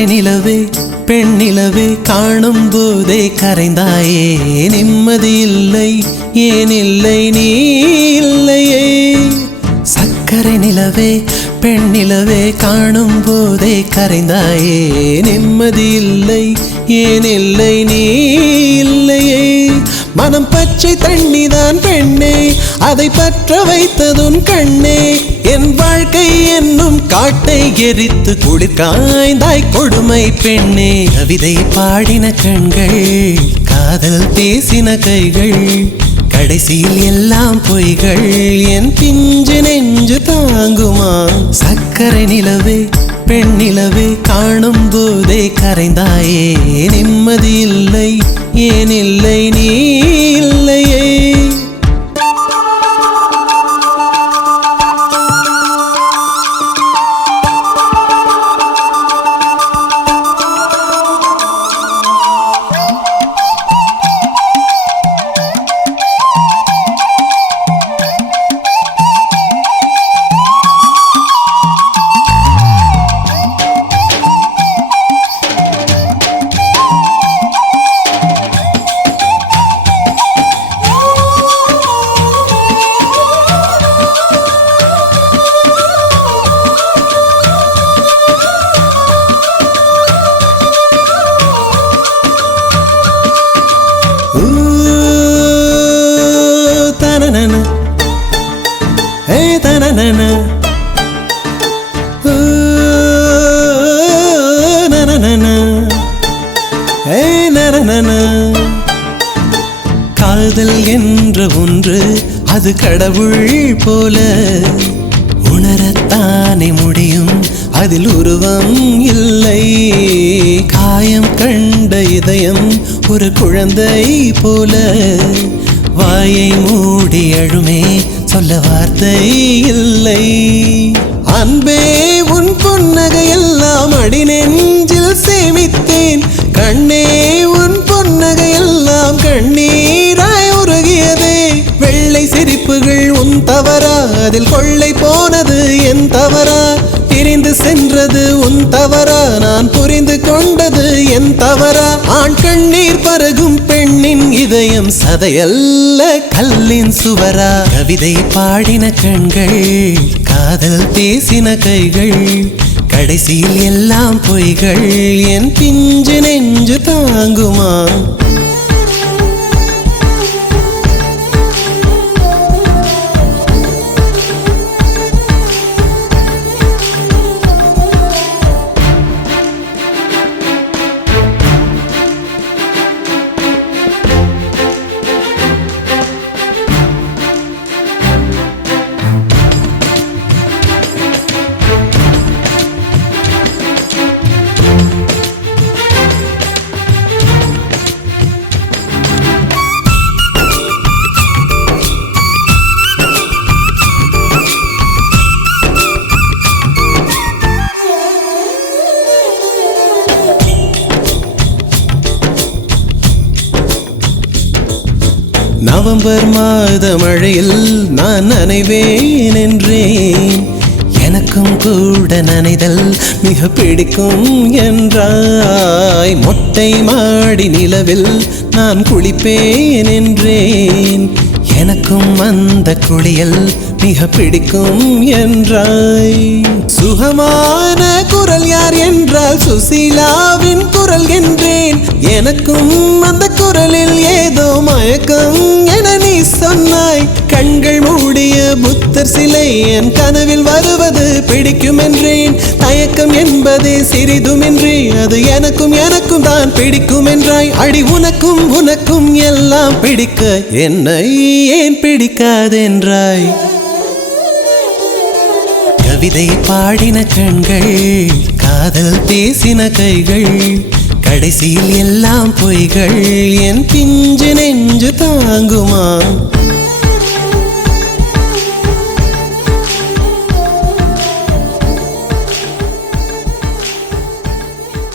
சக்கரை நிலவே பெண் நிலவே காணும் போதே கரைந்தாயே நிம்மதி இல்லை ஏன் இல்லை நீ இல்லையே சக்கரை நிலவே பெண் நிலவே காணும் போதே கரைந்தாயே நிம்மதி இல்லை ஏன் இல்லை நீ இல்லையே மனம் பச்சை தண்ணிதான் பெண்ணே அதை பற்ற வைத்ததுன் கண்ணே என் வாழ்க்கை என்னும் காட்டை எரித்து குளிர் காய்ந்தாய் கொடுமை பெண்ணே கவிதை பாடின கண்கள் காதல் பேசின கைகள் கடைசியில் எல்லாம் பொய்கள் என் பிஞ்சு நெஞ்சு தாங்குமா சக்கரை நிலவே பெண் நிலவே காணும் போதே கரைந்தாயே நிம்மதி இல்லை ஏன் இல்லை நீ இல்லையே காதல் என்ற ஒன்று அது கடவுள் போல உணரத்தானே முடியும் அதில் உருவம் இல்லை காயம் கண்ட இதயம் ஒரு குழந்தை போல வாயை மூடி அழுமே சொல்ல வார்த்தை இல்லை அன்பே உன் புன்னகை எல்லாம் அடி நெஞ்சில் சேமித்தேன் கண்ணே உன் புன்னகை எல்லாம் கண்ணீராய் உருகியதே வெள்ளை சிரிப்புகள் உன் தவறா அதில் கொள்ளை போனது என் தவறா பிரிந்து சென்றது உன் தவறா நான் புரிந்து கொண்டது என் தவறா ஆண் கண்ணீர் பருகும் பெண்ணின் இதயம் சதையல்ல கல்லின் சுவரா கவிதை பாடின கண்கள் காதல் பேசின கைகள் கடைசியில் எல்லாம் பொய்கள் என் பிஞ்சு நெஞ்சு தாங்குமா நவம்பர் மாத மழையில் நான் நனைவேன் என்றேன் எனக்கும் கூட நனைதல் மிக பிடிக்கும் என்றாய் மொட்டை மாடி நிலவில் நான் குளிப்பேன் என்றேன் எனக்கும் அந்த குளியல் மிக பிடிக்கும் என்றாய் சுகமான குரல் யார் என்றால் சுசீலாவின் குரல் என்றேன் எனக்கும் அந்த குரலில் ஏதோ மயக்கம் என நீ சொன்னாய் கண்கள் மூடிய புத்தர் சிலை என் கனவில் வருவது பிடிக்கும் என்றேன் தயக்கம் என்பதே சிறிதுமின்றி அது எனக்கும் எனக்கும் தான் பிடிக்கும் என்றாய் அடி உனக்கும் உனக்கும் எல்லாம் பிடிக்க என்னை ஏன் பிடிக்காதென்றாய் கவிதை பாடின கண்கள் காதல் பேசின கைகள் கடைசியில் எல்லாம் பொய்கள் என் பிஞ்சு நெஞ்சு தாங்குமா